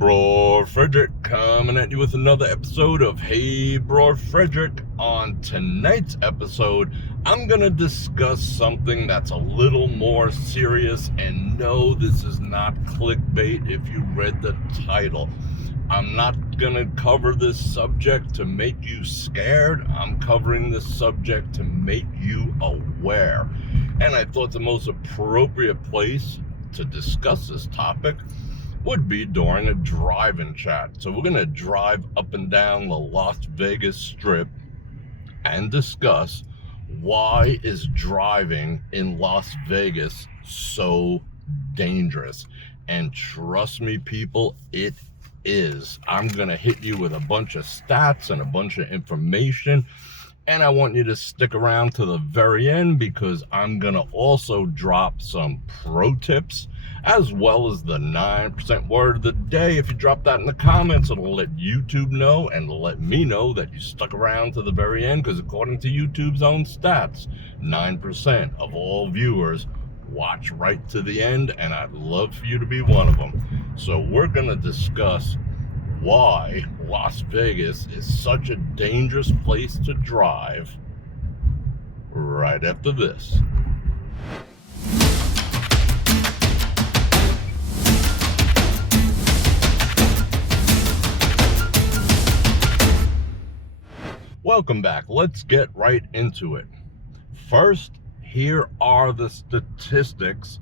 Bror Fredrik coming at you with another episode of Hey Bror Fredrik. On tonight's episode, I'm going to discuss something that's a little more serious, and no, this is not clickbait if you read the title. I'm not going to cover this subject to make you scared. I'm covering this subject to make you aware. And I thought the most appropriate place to discuss this topic would be during a drive-in chat. So we're going to drive up and down the Las Vegas Strip and discuss why is driving in Las Vegas so dangerous. And trust me, people, it is. I'm going to hit you with a bunch of stats and a bunch of information. And I want you to stick around to the very end because I'm going to also drop some pro tips as well as the 9% word of the day. If you drop that in the comments, it'll let YouTube know and it'll let me know that you stuck around to the very end, because according to YouTube's own stats, 9% of all viewers watch right to the end, and I'd love for you to be one of them. So we're going to discuss why Las Vegas is such a dangerous place to drive right after this. Welcome back. Let's get right into it. First, here are the statistics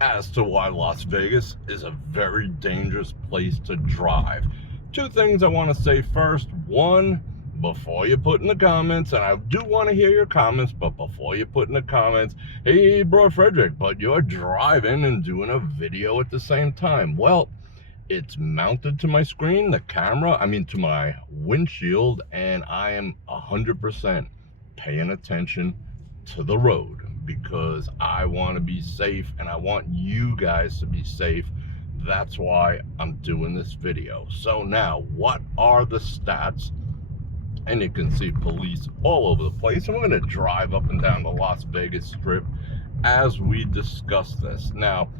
as to why Las Vegas is a very dangerous place to drive. Two things I want to say first. One, before you put in the comments, and I do want to hear your comments, but before you put in the comments, hey, Bror Fredrik, but you're driving and doing a video at the same time. Well, it's mounted to my screen, the camera, to my windshield, and I am 100% paying attention to the road because I want to be safe and I want you guys to be safe. That's why I'm doing this video. So now, what are the stats? And you can see police all over the place. And we're going to drive up and down the Las Vegas Strip as we discuss this. Now,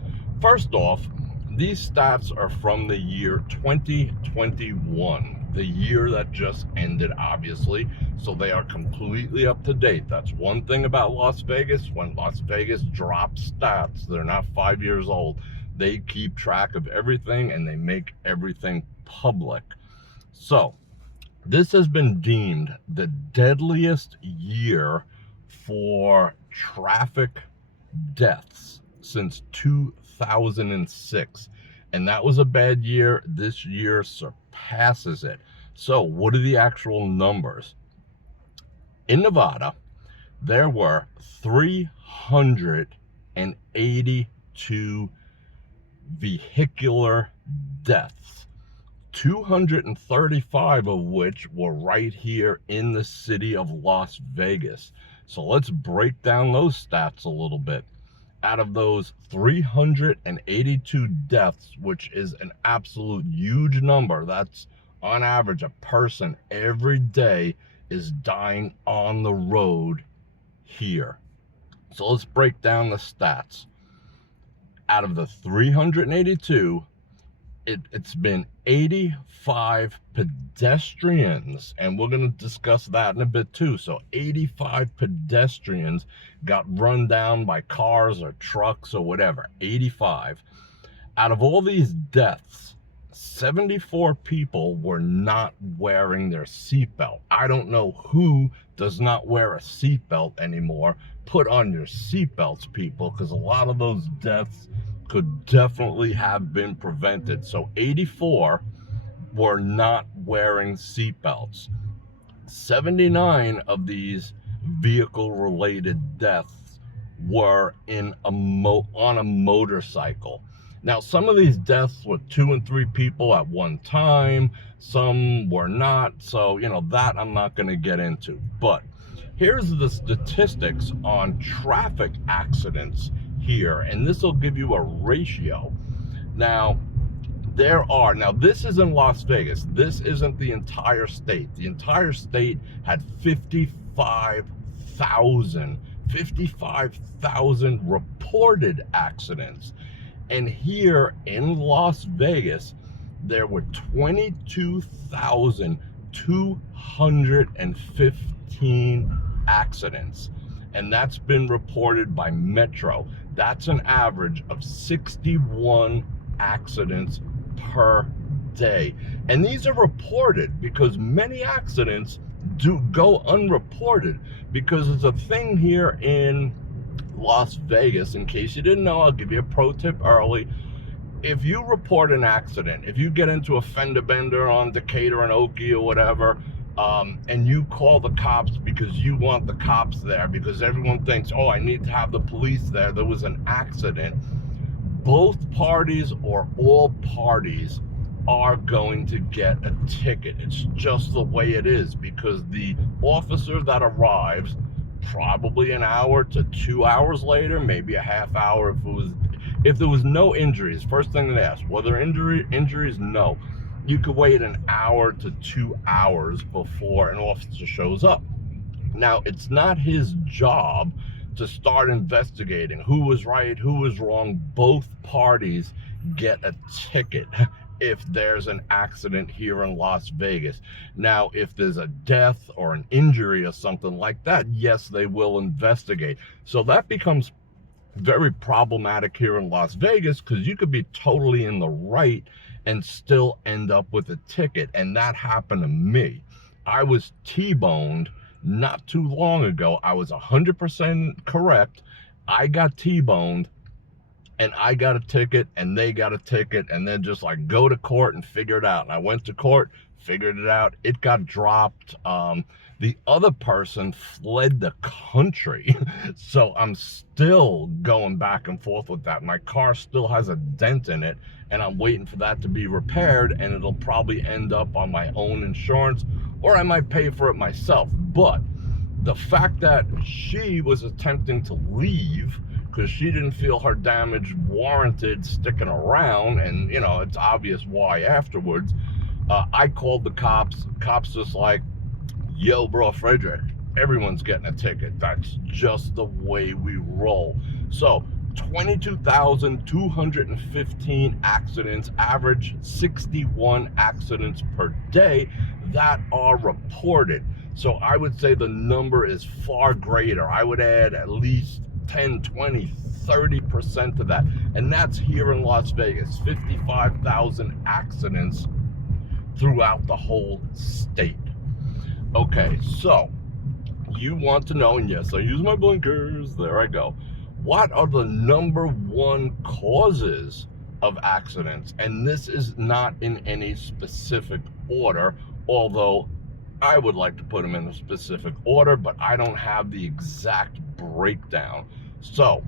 first off, these stats are from the year 2021, the year that just ended, obviously. So they are completely up to date. That's one thing about Las Vegas. When Las Vegas drops stats, they're not 5 years old. They keep track of everything and they make everything public. So this has been deemed the deadliest year for traffic deaths since 2006. And that was a bad year. This year surpasses it. So what are the actual numbers? In Nevada, there were 382 vehicular deaths, 235 of which were right here in the city of Las Vegas. So let's break down those stats a little bit. Out of those 382 deaths, which is an absolute huge number, that's on average a person every day is dying on the road here. So let's break down the stats. Out of the 382, it's been 85 pedestrians, and we're going to discuss that in a bit too. So 85 pedestrians got run down by cars or trucks or whatever. 85. Out of all these deaths, 74 people were not wearing their seatbelt. I don't know who does not wear a seatbelt anymore. Put on your seatbelts, people, because a lot of those deaths could definitely have been prevented. So 84 were not wearing seatbelts. 79 of these vehicle-related deaths were on a motorcycle. Now, some of these deaths were 2 and 3 people at one time. Some were not. So, that I'm not going to get into. But here's the statistics on traffic accidents here, and this will give you a ratio. Now, this is in Las Vegas. This isn't the entire state. The entire state had 55,000 reported accidents. And here in Las Vegas, there were 22,215 accidents. And that's been reported by Metro. That's an average of 61 accidents per day. And these are reported because many accidents do go unreported, because it's a thing here in Las Vegas. In case you didn't know, I'll give you a pro tip early. If you report an accident, if you get into a fender bender on Decatur and Oakey or whatever, and you call the cops because you want the cops there, because everyone thinks, oh, I need to have the police there, there was an accident, both parties or all parties are going to get a ticket. It's just the way it is, because the officer that arrives probably an hour to 2 hours later, maybe a half hour if there was no injuries, first thing they ask, were there injuries? No. You could wait an hour to 2 hours before an officer shows up. Now, it's not his job to start investigating who was right, who was wrong. Both parties get a ticket if there's an accident here in Las Vegas. Now, if there's a death or an injury or something like that, yes, they will investigate. So that becomes very problematic here in Las Vegas, because you could be totally in the right and still end up with a ticket. And that happened to me. I was T-boned not too long ago. I was 100% correct. I got T-boned and I got a ticket and they got a ticket, and then just like go to court and figure it out. And I went to court, figured it out. It got dropped. The other person fled the country. So I'm still going back and forth with that. My car still has a dent in it, and I'm waiting for that to be repaired, and it'll probably end up on my own insurance, or I might pay for it myself. But the fact that she was attempting to leave because she didn't feel her damage warranted sticking around, and you know, it's obvious why afterwards, I called the cops. Cops just like, yo, Bror Fredrik, everyone's getting a ticket. That's just the way we roll. So 22,215 accidents, average 61 accidents per day that are reported. So I would say the number is far greater. I would add at least 10, 20, 30% to that. And that's here in Las Vegas, 55,000 accidents throughout the whole state. Okay, so you want to know, and yes, I use my blinkers, there I go. What are the #1 causes of accidents? And this is not in any specific order, although I would like to put them in a specific order, but I don't have the exact breakdown. So,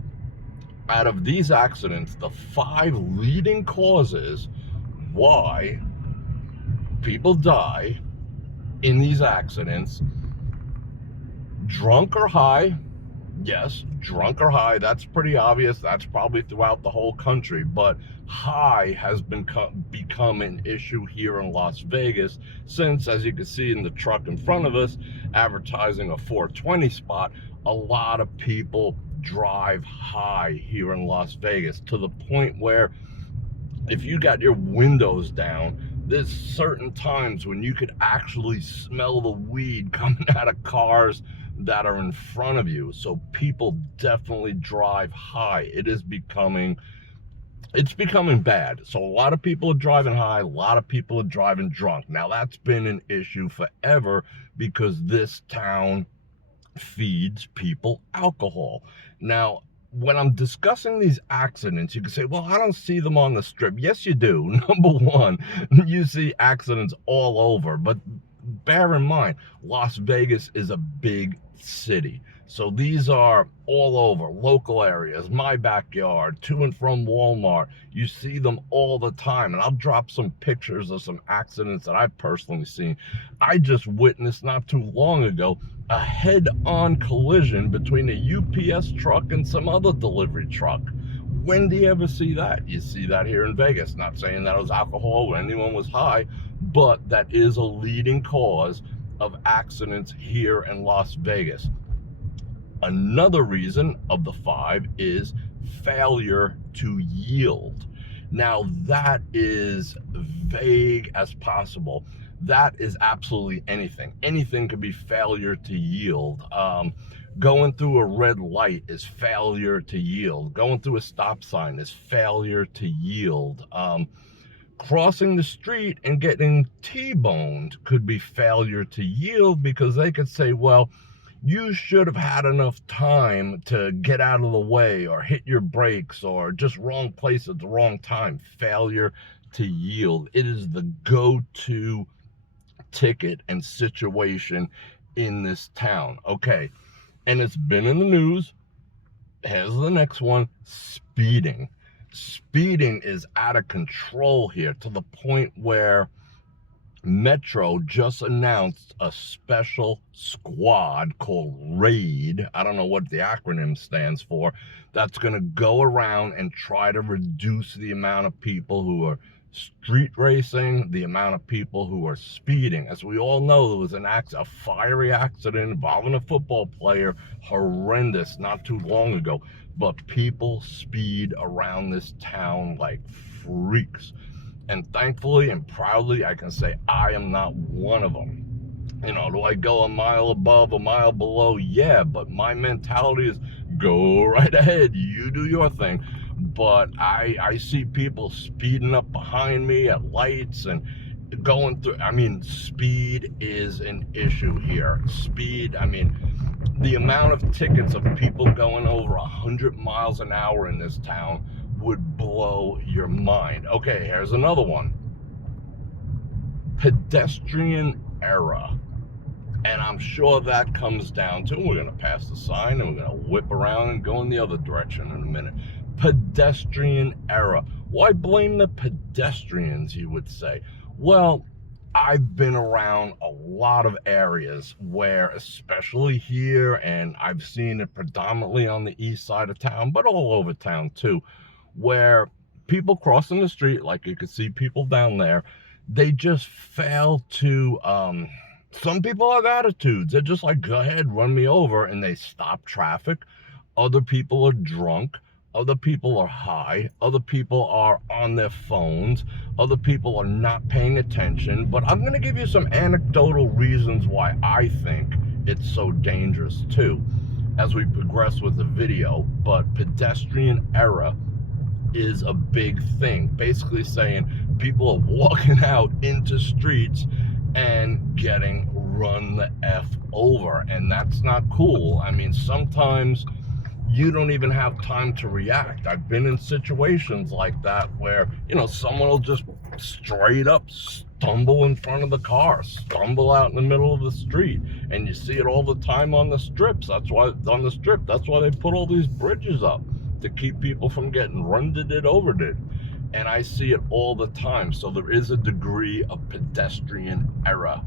out of these accidents, the 5 leading causes why people die in these accidents: drunk or high. Yes, drunk or high, that's pretty obvious. That's probably throughout the whole country, but high has become an issue here in Las Vegas since, as you can see in the truck in front of us, advertising a 420 spot, a lot of people drive high here in Las Vegas, to the point where if you got your windows down, there's certain times when you could actually smell the weed coming out of cars that are in front of you. So people definitely drive high. It's becoming bad. So a lot of people are driving high, a lot of people are driving drunk. Now that's been an issue forever because this town feeds people alcohol. Now, when I'm discussing these accidents, you can say, well, I don't see them on the strip. Yes, you do. #1, you see accidents all over. But bear in mind, Las Vegas is a big city. So these are all over, local areas, my backyard, to and from Walmart. You see them all the time. And I'll drop some pictures of some accidents that I've personally seen. I just witnessed not too long ago a head-on collision between a UPS truck and some other delivery truck. When do you ever see that? You see that here in Vegas. Not saying that it was alcohol or anyone was high, but that is a leading cause of accidents here in Las Vegas. Another reason of the 5 is failure to yield. Now that is vague as possible. That is absolutely anything. Anything could be failure to yield. Going through a red light is failure to yield. Going through a stop sign is failure to yield. Crossing the street and getting T-boned could be failure to yield, because they could say, well, you should have had enough time to get out of the way, or hit your brakes, or just wrong place at the wrong time. Failure to yield. It is the go-to ticket and situation in this town. Okay, and it's been in the news. Here's the next one: speeding. Speeding is out of control here, to the point where Metro just announced a special squad called RAID. I don't know what the acronym stands for. That's going to go around and try to reduce the amount of people who are street racing, the amount of people who are speeding. As we all know, there was a fiery accident involving a football player, horrendous, not too long ago. But people speed around this town like freaks. And thankfully and proudly, I can say I am not one of them. You know, do I go a mile above, a mile below? Yeah, but my mentality is go right ahead. You do your thing. But I see people speeding up behind me at lights and going through. I mean, speed is an issue here. Speed, I mean, the amount of tickets of people going over 100 miles an hour in this town would blow your mind. Okay, here's another one. Pedestrian Era. And I'm sure that comes down to, we're going to pass the sign and we're going to whip around and go in the other direction in a minute. Pedestrian Era. Why blame the pedestrians, you would say? Well, I've been around a lot of areas where, especially here, and I've seen it predominantly on the east side of town, but all over town too, where people crossing the street, like you could see people down there, they just fail to, some people have attitudes. They're just like, go ahead, run me over, and they stop traffic. Other people are drunk. Other people are high. Other people are on their phones. Other people are not paying attention. But I'm going to give you some anecdotal reasons why I think it's so dangerous too, as we progress with the video. But Pedestrian Era is a big thing, basically saying people are walking out into streets and getting run the F over, and that's not cool. I mean, sometimes you don't even have time to react. I've been in situations like that where, you know, someone will just straight up stumble in front of the car, stumble out in the middle of the street, and you see it all the time on the strips. That's why they put all these bridges up, to keep people from getting run-did over-did. And I see it all the time. So there is a degree of pedestrian error.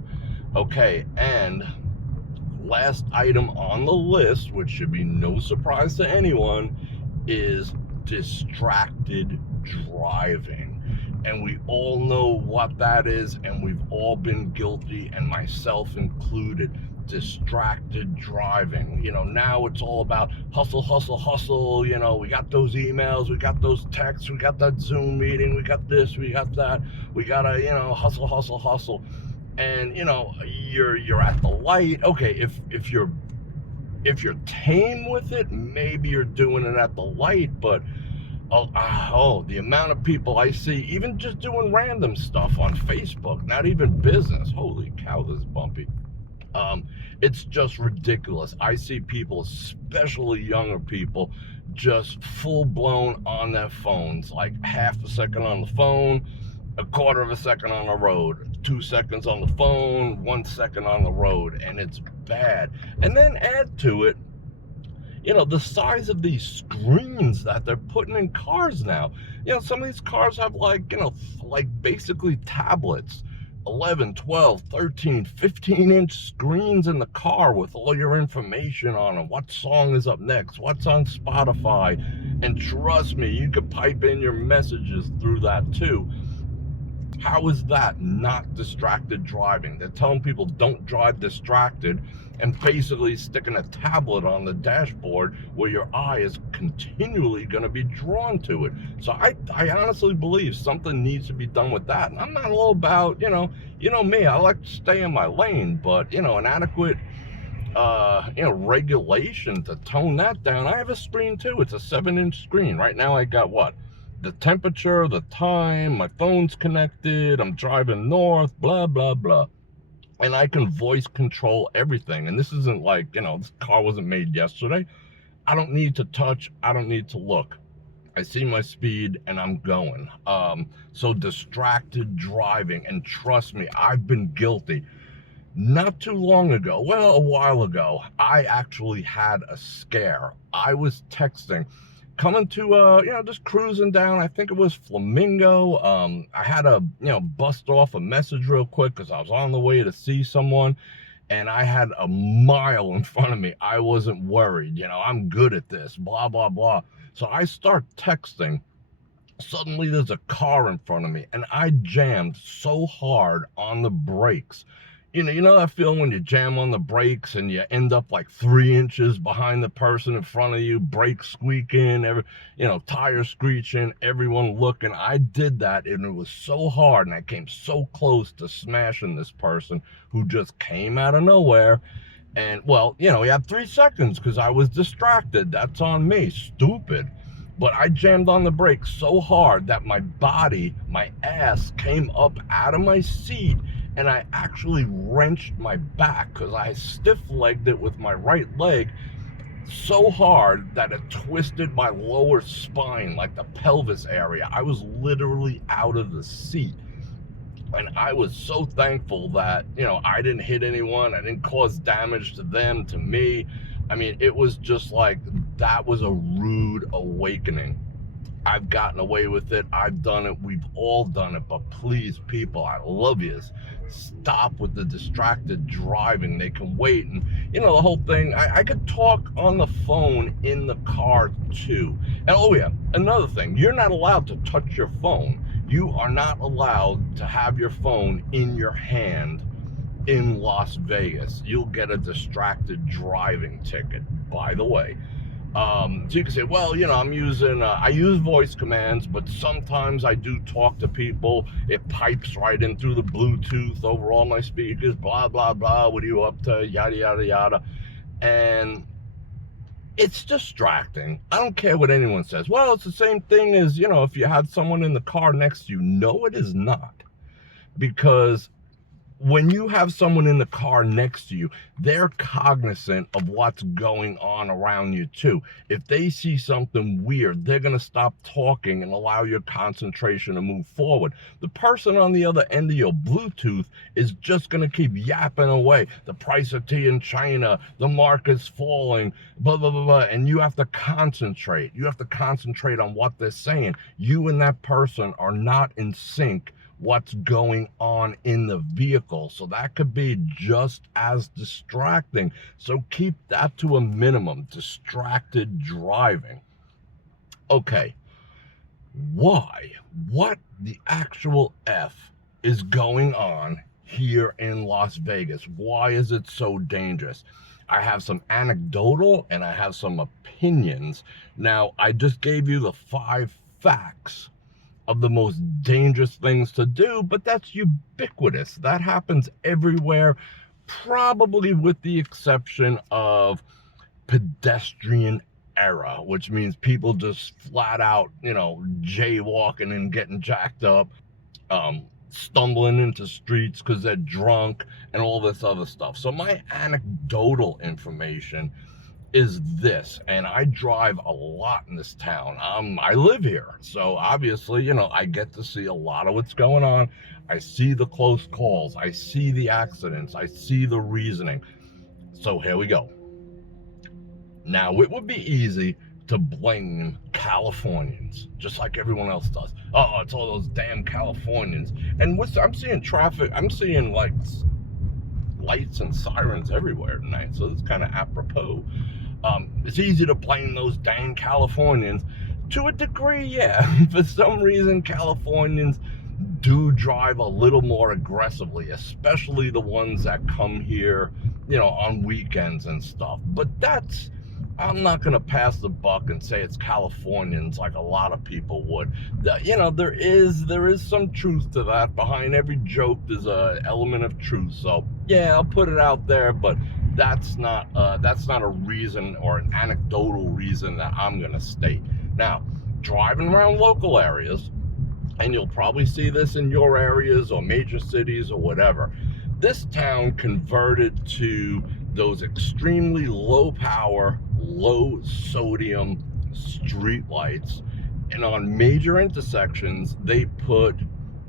Okay, and last item on the list, which should be no surprise to anyone, is distracted driving. And we all know what that is, and we've all been guilty, and myself included. Distracted driving. You know, now it's all about hustle, hustle, hustle. You know, we got those emails, we got those texts, we got that Zoom meeting, we got this, we got that. We gotta, you know, hustle, hustle, hustle. And you know, you're at the light. Okay, if you're tame with it, maybe you're doing it at the light. But the amount of people I see, even just doing random stuff on Facebook, not even business. Holy cow, this is bumpy. It's just ridiculous. I see people, especially younger people, just full-blown on their phones, like half a second on the phone, a quarter of a second on the road, 2 seconds on the phone, 1 second on the road, and it's bad. And then add to it, you know, the size of these screens that they're putting in cars now. You know, some of these cars have, like, you know, like basically tablets. 11, 12, 13, 15-inch screens in the car with all your information on them. What song is up next? What's on Spotify? And trust me, you could pipe in your messages through that too. How is that not distracted driving? They're telling people don't drive distracted and basically sticking a tablet on the dashboard where your eye is continually going to be drawn to it. So I honestly believe something needs to be done with that. And I'm not all about, you know me, I like to stay in my lane, but, an adequate regulation to tone that down. I have a screen too. It's a 7-inch screen. Right now I got what? The temperature, the time, my phone's connected, I'm driving north, blah, blah, blah. And I can voice control everything. And this isn't like, this car wasn't made yesterday. I don't need to touch, I don't need to look. I see my speed and I'm going. So distracted driving, and trust me, I've been guilty. Not too long ago, well, a while ago, I actually had a scare. I was texting, coming to, just cruising down, I think it was Flamingo. I had to, bust off a message real quick because I was on the way to see someone, and I had a mile in front of me. I wasn't worried, I'm good at this, blah, blah, blah. So I start texting. Suddenly there's a car in front of me, and I jammed so hard on the brakes. You know that feeling when you jam on the brakes and you end up like 3 inches behind the person in front of you, brakes squeaking, tires screeching, everyone looking. I did that, and it was so hard, and I came so close to smashing this person who just came out of nowhere. And, well, he had 3 seconds because I was distracted. That's on me. Stupid. But I jammed on the brakes so hard that my body, my ass, came up out of my seat, and I actually wrenched my back because I stiff-legged it with my right leg so hard that it twisted my lower spine, like the pelvis area. I was literally out of the seat. And I was so thankful that, I didn't hit anyone. I didn't cause damage to them, to me. I mean, it was just like, that was a rude awakening. I've gotten away with it. I've done it. We've all done it. But please, people, I love yous. Stop with the distracted driving. They can wait. And, the whole thing, I could talk on the phone in the car, too. And, oh, yeah, another thing. You're not allowed to touch your phone. You are not allowed to have your phone in your hand in Las Vegas. You'll get a distracted driving ticket, by the way. So you can say, well, I'm using, I use voice commands, but sometimes I do talk to people. It pipes right in through the Bluetooth over all my speakers, blah, blah, blah. What are you up to? Yada, yada, yada. And it's distracting. I don't care what anyone says. Well, it's the same thing as, if you had someone in the car next to you. No, it is not. Because when you have someone in the car next to you, they're cognizant of what's going on around you too. If they see something weird, they're going to stop talking and allow your concentration to move forward. The person on the other end of your Bluetooth is just going to keep yapping away. The price of tea in China, the market's falling, blah, blah, blah, blah. And you have to concentrate. You have to concentrate on what they're saying. You and that person are not in sync what's going on in the vehicle. So that could be just as distracting. So keep that to a minimum, distracted driving. Okay, why? What the actual F is going on here in Las Vegas? Why is it so dangerous? I have some anecdotal and I have some opinions. Now, I just gave you the 5 facts of the most dangerous things to do, but that's ubiquitous. That happens everywhere, probably with the exception of Pedestrian Era, which means people just flat out, jaywalking and getting jacked up, stumbling into streets because they're drunk and all this other stuff. So my anecdotal information is this, and I drive a lot in this town. I live here, so obviously, I get to see a lot of what's going on. I see the close calls, I see the accidents, I see the reasoning. So here we go. Now, it would be easy to blame Californians, just like everyone else does. Oh, it's all those damn Californians. And I'm seeing traffic, I'm seeing like lights and sirens everywhere tonight, so it's kind of apropos. It's easy to blame those dang Californians. To a degree, yeah. For some reason, Californians, do drive a little more aggressively, especially the ones that come here, on weekends and stuff. But I'm not going to pass the buck and say it's Californians like a lot of people would. There is some truth to that. Behind every joke, there's an element of truth. So yeah, I'll put it out there, but that's not a reason or an anecdotal reason that I'm going to state. Now, driving around local areas, and you'll probably see this in your areas or major cities or whatever, this town converted to those extremely low power, low sodium street lights, and on major intersections they put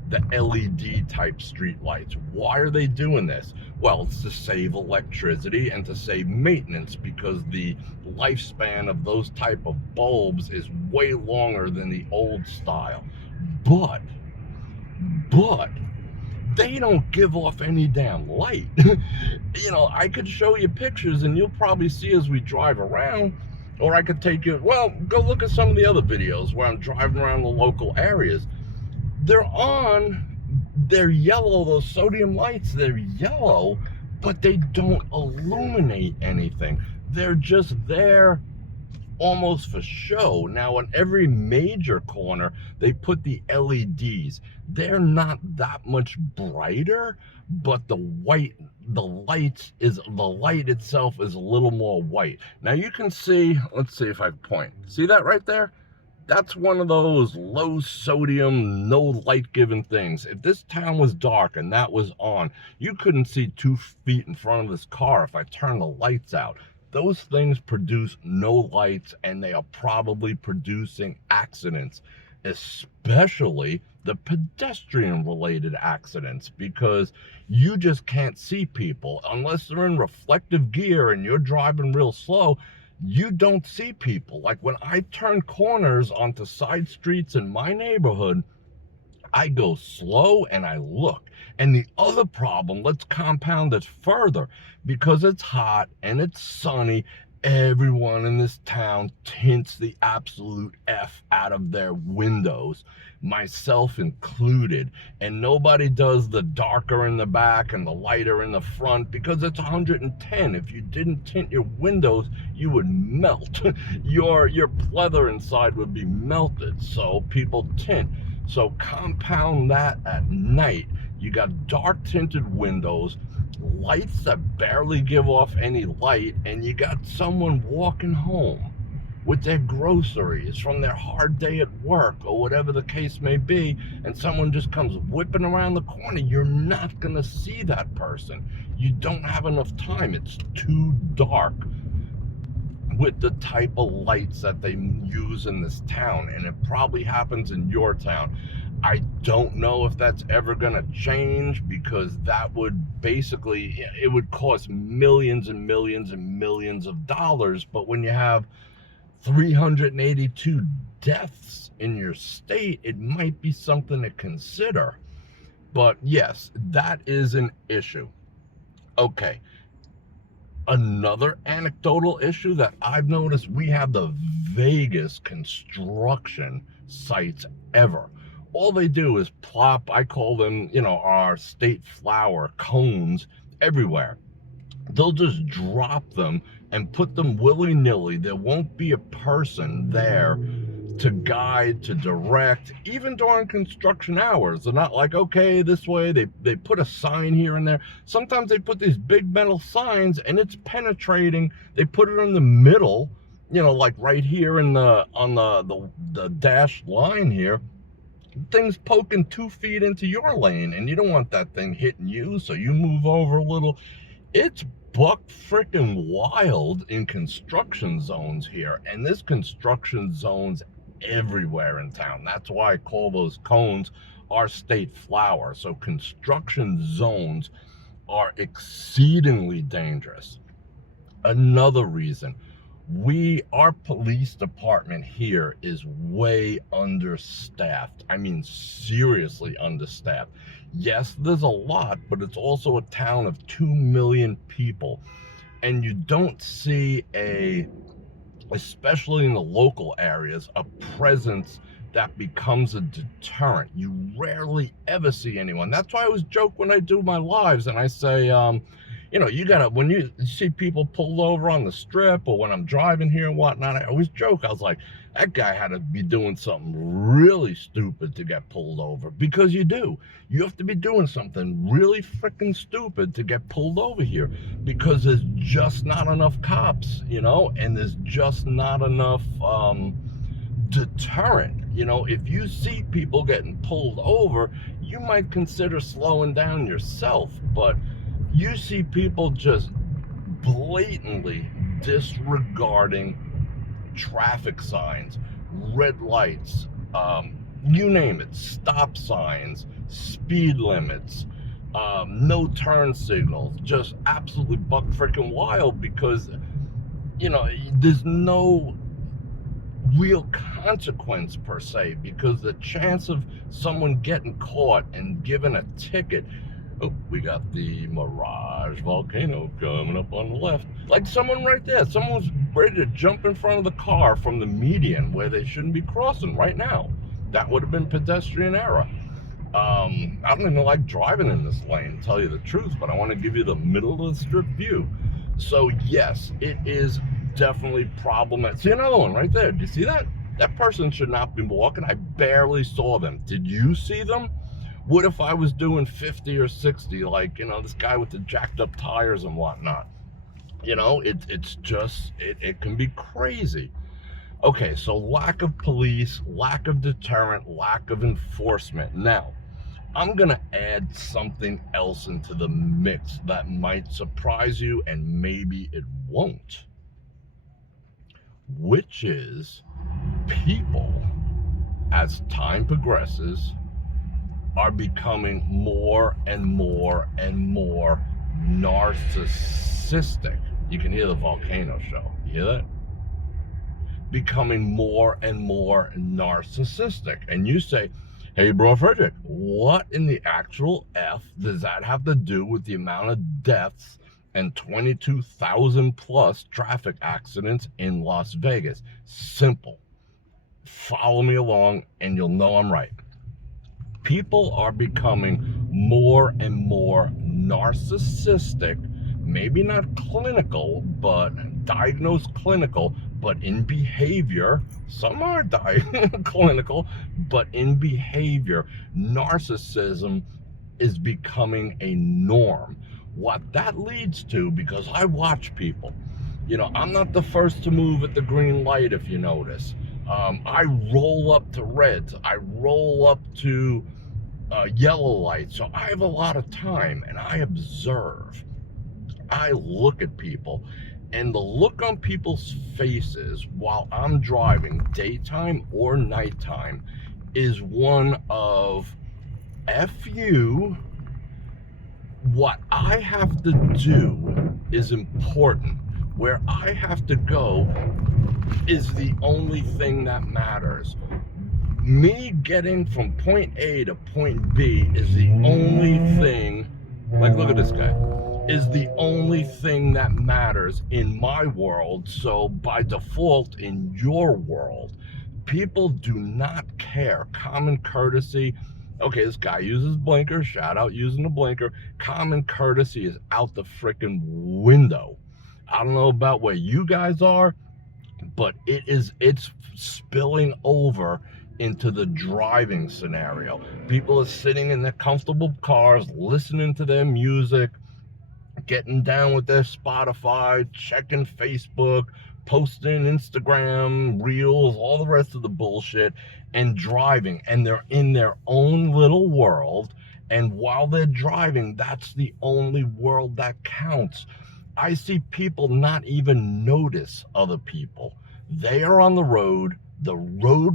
the LED type street lights. Why are they doing this? Well, it's to save electricity and to save maintenance, because the lifespan of those type of bulbs is way longer than the old style. But they don't give off any damn light. I could show you pictures and you'll probably see as we drive around, or I could take you, go look at some of the other videos where I'm driving around the local areas. They're yellow, those sodium lights, they're yellow, but they don't illuminate anything. They're just there almost for show. Now, on every major corner, they put the LEDs. They're not that much brighter, but the light itself is a little more white. Now you can see, let's see if I can point. See that right there? That's one of those low sodium, no light giving things. If this town was dark and that was on, you couldn't see 2 feet in front of this car if I turned the lights out. Those things produce no lights, and they are probably producing accidents, especially the pedestrian related accidents, because you just can't see people unless they're in reflective gear and you're driving real slow. You don't see people. Like when I turn corners onto side streets in my neighborhood, I go slow and I look. And the other problem, let's compound it further, because it's hot and it's sunny, everyone in this town tints the absolute F out of their windows, myself included. And nobody does the darker in the back and the lighter in the front, because it's 110. If you didn't tint your windows, you would melt. Your pleather inside would be melted. So people tint. So compound that at night. You got dark tinted windows, lights that barely give off any light, and you got someone walking home with their groceries from their hard day at work or whatever the case may be, and someone just comes whipping around the corner. You're not gonna see that person. You don't have enough time. It's too dark with the type of lights that they use in this town, and it probably happens in your town. I don't know if that's ever gonna change, because that would basically, it would cost millions and millions and millions of dollars. But when you have 382 deaths in your state, it might be something to consider. But yes, that is an issue. Okay. Another anecdotal issue that I've noticed, we have the vaguest construction sites ever. All they do is plop, I call them, our state flower cones everywhere. They'll just drop them and put them willy-nilly. There won't be a person there to guide, to direct, even during construction hours. They're not like, okay, this way. They put a sign here and there. Sometimes they put these big metal signs and it's penetrating. They put it in the middle, like right here on the dashed line here. Thing's poking 2 feet into your lane, and you don't want that thing hitting you, so you move over a little. It's buck freaking wild in construction zones here, and this construction zones everywhere in town. That's why I call those cones our state flower. So construction zones are exceedingly dangerous. Another reason, our police department here is way understaffed. I mean, seriously understaffed. Yes, there's a lot, but it's also a town of 2 million people. And you don't see especially in the local areas, a presence that becomes a deterrent. You rarely ever see anyone. That's why I always joke when I do my lives and I say, you know, you gotta, when you see people pulled over on the strip or when I'm driving here and whatnot, I always joke. I was like, that guy had to be doing something really stupid to get pulled over, because you do. You have to be doing something really freaking stupid to get pulled over here, because there's just not enough cops, you know, and there's just not enough deterrent. You know, if you see people getting pulled over, you might consider slowing down yourself, but you see people just blatantly disregarding traffic signs, red lights, you name it, stop signs, speed limits, no turn signals, just absolutely buck freaking wild, because, you know, there's no real consequence per se, because the chance of someone getting caught and given a ticket. Oh, we got the Mirage volcano coming up on the left. Like someone right there. Someone's ready to jump in front of the car from the median where they shouldn't be crossing right now. That would have been pedestrian era. I don't even like driving in this lane, to tell you the truth, but I want to give you the middle of the strip view. So yes, it is definitely problematic. See another one right there. Do you see that? That person should not be walking. I barely saw them. Did you see them? What if I was doing 50 or 60, like, you know, this guy with the jacked up tires and whatnot? You know, it's just, it can be crazy. Okay, so lack of police, lack of deterrent, lack of enforcement. Now, I'm gonna add something else into the mix that might surprise you, and maybe it won't. Which is, people, as time progresses, are becoming more and more and more narcissistic. You can hear the volcano show. You hear that? Becoming more and more narcissistic. And you say, hey, Bror Fredrik, what in the actual F does that have to do with the amount of deaths and 22,000 plus traffic accidents in Las Vegas? Simple. Follow me along and you'll know I'm right. People are becoming more and more narcissistic, maybe not clinical, but diagnosed clinical, but in behavior. Some are clinical, but in behavior, narcissism is becoming a norm. What that leads to, because I watch people, you know, I'm not the first to move at the green light, if you notice. I roll up to reds, I roll up to yellow lights, so I have a lot of time, and I observe. I look at people, and the look on people's faces while I'm driving, daytime or nighttime, is one of F you, what I have to do is important. Where I have to go is the only thing that matters. Me getting from point A to point B is the only thing, like look at this guy, is the only thing that matters in my world. So by default, in your world, people do not care. Common courtesy, okay, this guy uses blinker, shout out using the blinker. Common courtesy is out the freaking window. I don't know about where you guys are, but it's spilling over into the driving scenario. People are sitting in their comfortable cars, listening to their music, getting down with their Spotify, checking Facebook, posting Instagram, Reels, all the rest of the bullshit, and driving. And they're in their own little world. And while they're driving, that's the only world that counts. I see people not even notice other people. They are on the road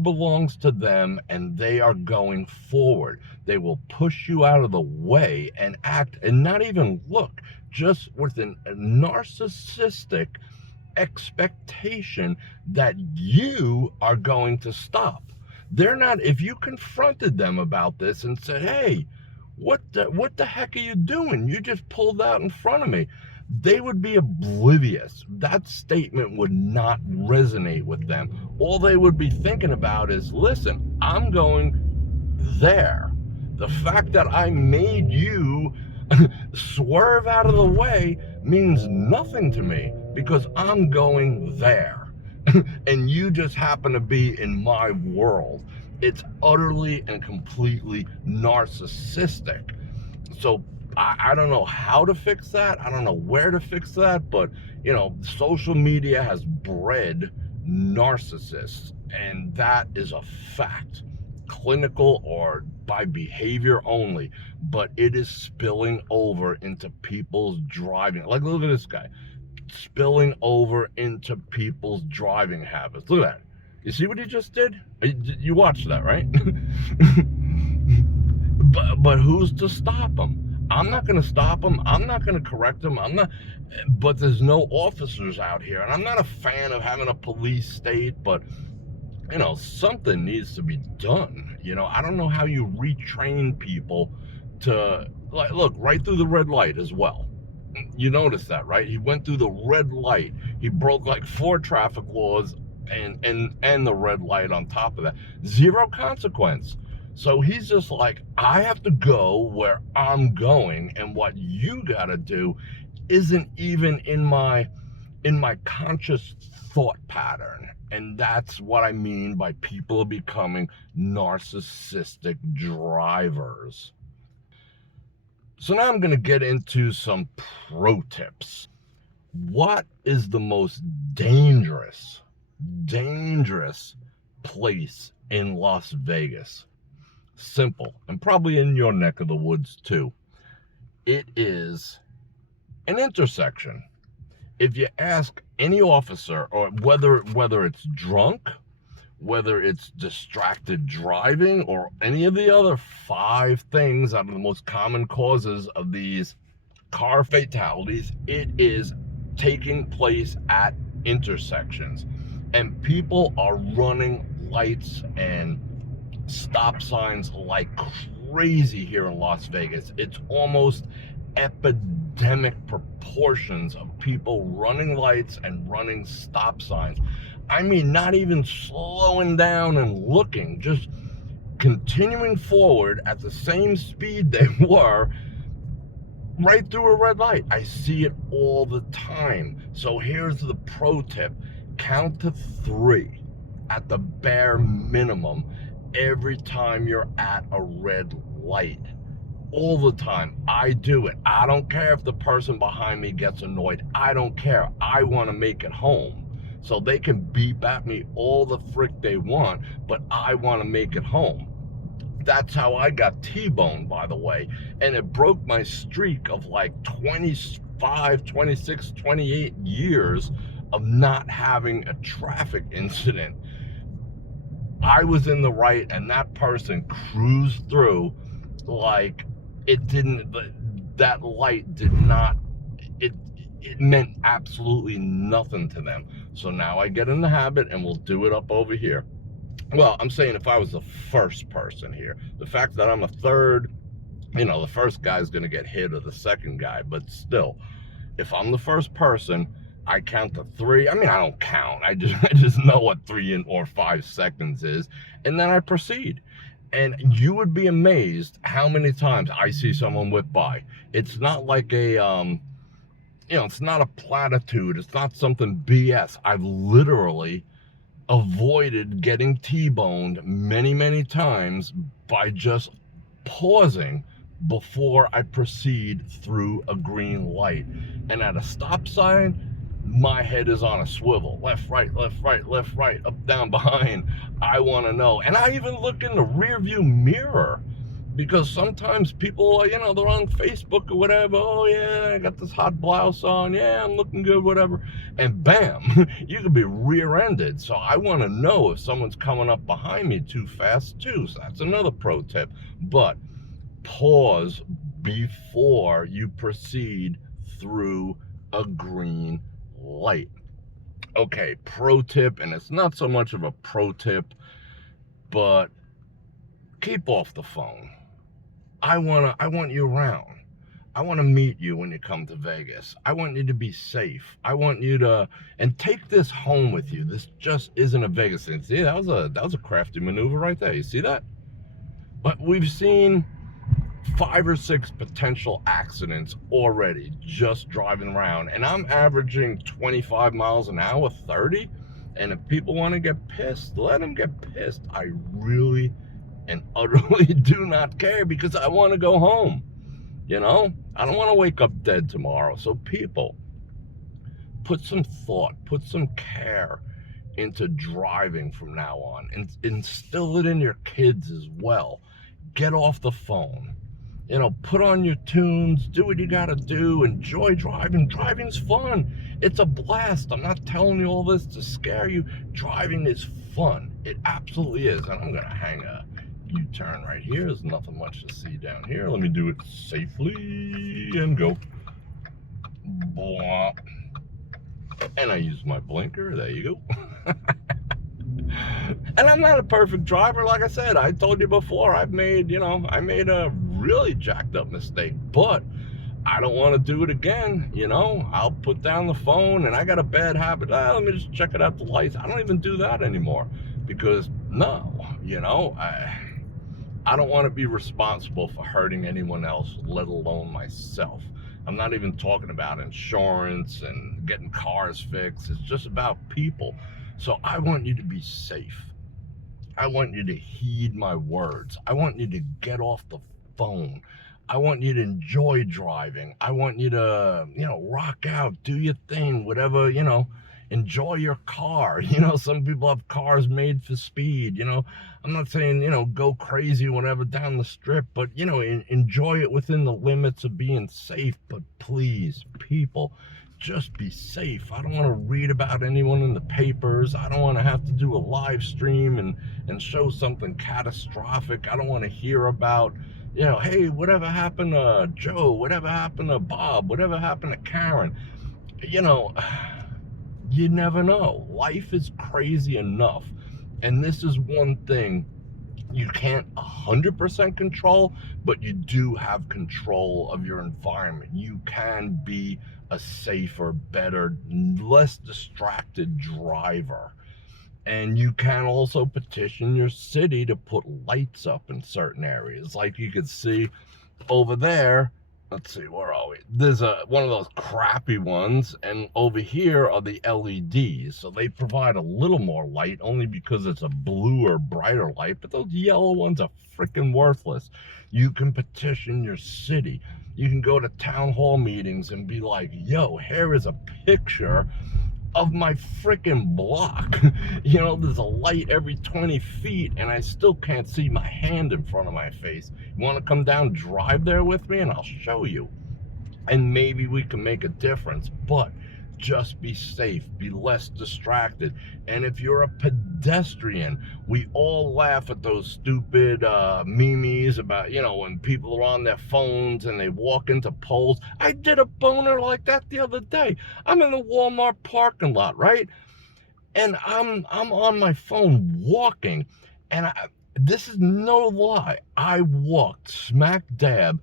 belongs to them, and they are going forward. They will push you out of the way and act and not even look, just with a narcissistic expectation that you are going to stop. They're not, if you confronted them about this and said, hey, what the heck are you doing? You just pulled out in front of me. they would be oblivious. That statement would not resonate with them. All they would be thinking about is, listen, I'm going there. The fact that I made you swerve out of the way means nothing to me because I'm going there. And you just happen to be in my world. It's utterly and completely narcissistic. So I don't know how to fix that. I don't know where to fix that, but social media has bred narcissists, and that is a fact, clinical or by behavior only, but it is spilling over into people's driving. Like, look at this guy, spilling over into people's driving habits. Look at that. You see what he just did? You watched that, right? But who's to stop him? I'm not going to stop him. I'm not going to correct him. But there's no officers out here. And I'm not a fan of having a police state, but, something needs to be done. I don't know how you retrain people to, like, look, right through the red light as well. You notice that, right? He went through the red light. He broke like 4 traffic laws and the red light on top of that. 0 consequence. So he's just like, I have to go where I'm going, and what you got to do isn't even in my conscious thought pattern. And that's what I mean by people becoming narcissistic drivers. So now I'm going to get into some pro tips. What is the most dangerous place in Las Vegas? Simple, and probably in your neck of the woods too. It is an intersection. If you ask any officer, or whether it's drunk, whether it's distracted driving, or any of the other 5 things out of the most common causes of these car fatalities, it is taking place at intersections. And people are running lights and stop signs like crazy here in Las Vegas. It's almost epidemic proportions of people running lights and running stop signs. I mean, not even slowing down and looking, just continuing forward at the same speed they were right through a red light. I see it all the time. So here's the pro tip. Count to 3 at the bare minimum every time you're at a red light. All the time. I do it. I don't care if the person behind me gets annoyed. I don't care. I want to make it home. So they can beep at me all the frick they want, but I want to make it home. That's how I got T-boned, by the way. And it broke my streak of like 25, 26, 28 years of not having a traffic incident. I was in the right, and that person cruised through like that light did not, it meant absolutely nothing to them. So now I get in the habit, and we'll do it up over here. Well, I'm saying if I was the first person here, the fact that I'm a third, the first guy's going to get hit, or the second guy, but still, if I'm the first person, I count to 3. I mean, I don't count. I just know what 3 or 5 seconds is, and then I proceed. And you would be amazed how many times I see someone whip by. It's not like a, it's not a platitude. It's not something BS. I've literally avoided getting T-boned many, many times by just pausing before I proceed through a green light. And at a stop sign, my head is on a swivel. Left, right, left, right, left, right, up, down, behind. I want to know. And I even look in the rear view mirror, because sometimes people, they're on Facebook or whatever. Oh, yeah, I got this hot blouse on. Yeah, I'm looking good, whatever. And bam, you could be rear-ended. So I want to know if someone's coming up behind me too fast, too. So that's another pro tip. But pause before you proceed through a green light. Okay, pro tip, and it's not so much of a pro tip, but keep off the phone. I want you around. I want to meet you when you come to Vegas. I want you to be safe. I want you to, and take this home with you. This just isn't a Vegas thing. See, that was a crafty maneuver right there. You see that? But we've seen 5 or 6 potential accidents already just driving around, and I'm averaging 25 miles an hour, 30. And if people want to get pissed, let them get pissed. I really and utterly do not care, because I want to go home. You know, I don't want to wake up dead tomorrow. So people, put some thought, put some care into driving from now on, and instill it in your kids as well. Get off the phone. You know, put on your tunes, do what you gotta do, enjoy driving. Driving's fun. It's a blast. I'm not telling you all this to scare you. Driving is fun. It absolutely is. And I'm gonna hang a U-turn right here. There's nothing much to see down here. Let me do it safely and go. Blah. And I use my blinker. There you go. And I'm not a perfect driver. Like I said, I told you before, I made a really jacked up mistake, but I don't want to do it again. You know, I'll put down the phone, and I got a bad habit. Let me just check it out the lights. I don't even do that anymore, because no, you know, I don't want to be responsible for hurting anyone else, let alone myself. I'm not even talking about insurance and getting cars fixed. It's just about people. So I want you to be safe. I want you to heed my words. I want you to get off the phone. I want you to enjoy driving. I want you to, rock out, do your thing, whatever, enjoy your car. Some people have cars made for speed. I'm not saying, go crazy whatever down the strip, but, enjoy it within the limits of being safe. But please, people, just be safe. I don't want to read about anyone in the papers. I don't want to have to do a live stream and show something catastrophic. I don't want to hear about, hey, whatever happened to Joe, whatever happened to Bob, whatever happened to Karen. You never know. Life is crazy enough. And this is one thing you can't 100% control, but you do have control of your environment. You can be a safer, better, less distracted driver. And you can also petition your city to put lights up in certain areas. Like you could see over there, let's see, where are we? There's one of those crappy ones, and over here are the LEDs. So they provide a little more light, only because it's a bluer, brighter light, but those yellow ones are freaking worthless. You can petition your city. You can go to town hall meetings and be like, yo, here is a picture of my freaking block. There's a light every 20 feet and I still can't see my hand in front of my face. You want to come down, drive there with me, and I'll show you. And maybe we can make a difference. But just be safe, be less distracted. And if you're a pedestrian, we all laugh at those stupid memes about, when people are on their phones and they walk into poles. I did a boner like that the other day. I'm in the Walmart parking lot, right? And I'm on my phone walking, and this is no lie. I walked smack dab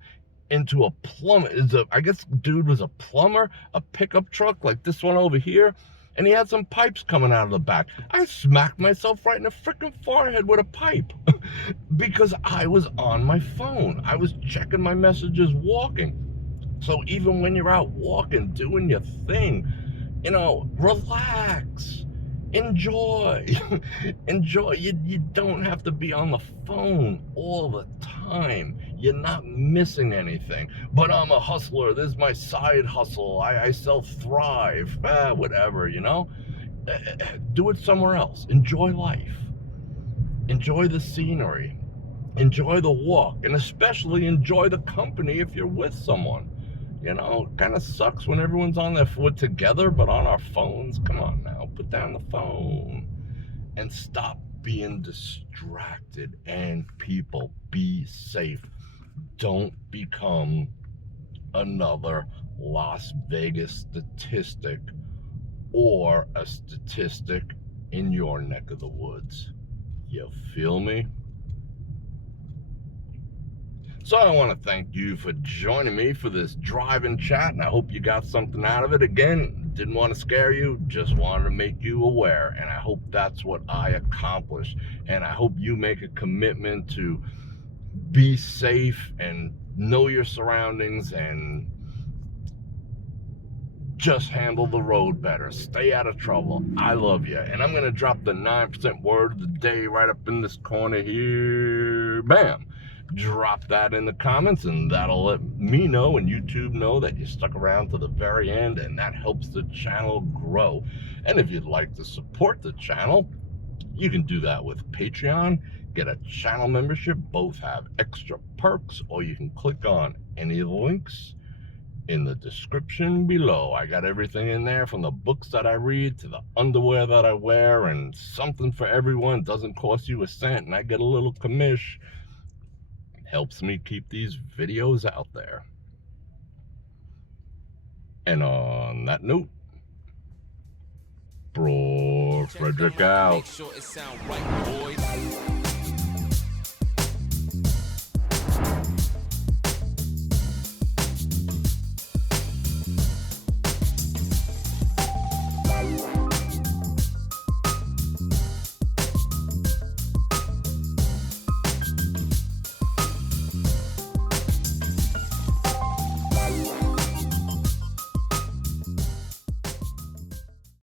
into a plumber. I guess dude was a plumber, a pickup truck like this one over here, and he had some pipes coming out of the back. I smacked myself right in the freaking forehead with a pipe because I was on my phone. I was checking my messages walking. So even when you're out walking, doing your thing, relax. Enjoy. Enjoy. You don't have to be on the phone all the time. You're not missing anything. But I'm a hustler. This is my side hustle. I sell Thrive. Whatever, do it somewhere else. Enjoy life. Enjoy the scenery. Enjoy the walk. And especially enjoy the company if you're with someone. It kind of sucks when everyone's on their foot together, but on our phones. Come on now, put down the phone and stop being distracted. And people, be safe. Don't become another Las Vegas statistic or a statistic in your neck of the woods. You feel me? So I want to thank you for joining me for this drive-in chat, and I hope you got something out of it. Again, didn't want to scare you, just wanted to make you aware, and I hope that's what I accomplished. And I hope you make a commitment to be safe and know your surroundings and just handle the road better. Stay out of trouble. I love you. And I'm going to drop the 9% word of the day right up in this corner here. Bam. Drop that in the comments, and that'll let me know and YouTube know that you stuck around to the very end, and that helps the channel grow. And if you'd like to support the channel, you can do that with Patreon. Get a channel membership. Both have extra perks, or you can click on any of the links in the description below. I got everything in there, from the books that I read to the underwear that I wear, and something for everyone. Doesn't cost you a cent, and I get a little commish. Helps me keep these videos out there. And on that note, Bror Fredrik out.